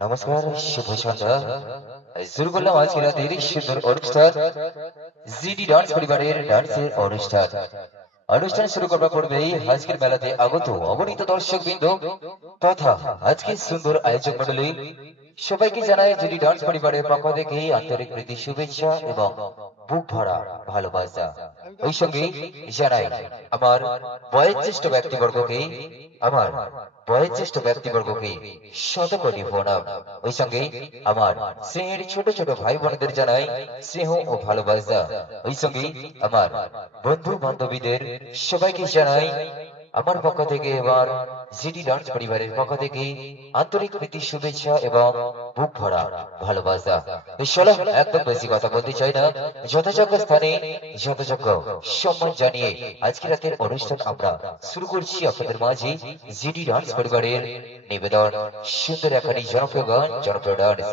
নমস্কার, শুভ সন্ধ্যা। শুরু করলাম আজকে রাতের সুন্দর অনুষ্ঠান, জিডি ডান্স পরিবারের ডান্সের অনুষ্ঠান। অনুষ্ঠান শুরু করবার পূর্বেই আজকের মেলাতে আগত অগণিত দর্শক বৃন্দ তথা আজকের সুন্দর আয়োজক মন্ডলী সবাইকে জানাই জিডি ডান্স পরিবারের পক্ষ থেকে আন্তরিক প্রীতি শুভেচ্ছা এবং বুক ভরা ভালোবাসা। ওই সঙ্গে জানাই আমার বয়োজ্যেষ্ঠ ব্যক্তিবর্গকে আমার বয়োজ্যেষ্ঠ ব্যক্তিবর্গকে শতকোটি প্রণাম। ওই সঙ্গে আমার স্নেহের ছোট ছোট ভাই বোনদের জানাই স্নেহ ও ভালোবাসা। ওই সঙ্গে আমার বন্ধু বান্ধবীদের সবাইকে জানাই আমার পক্ষ থেকে এবার জিডি ডান্স পরিবারের পক্ষ থেকে আন্তরিক প্রীতি শুভেচ্ছা এবং বুক ভরা ভালোবাসা। চলো, একদম বেশি কথা বলতে চাই না, যথাযোগ্য স্থানে যথাযোগ্য সম্মান জানিয়ে আজকে রাতের অনুষ্ঠান আমরা শুরু করছি। আপনাদের মাঝে জিডি ডান্স পরিবারের নিবেদন সুন্দর একখানি জনপ্রিয় গান, জনপ্রিয় ডান্স।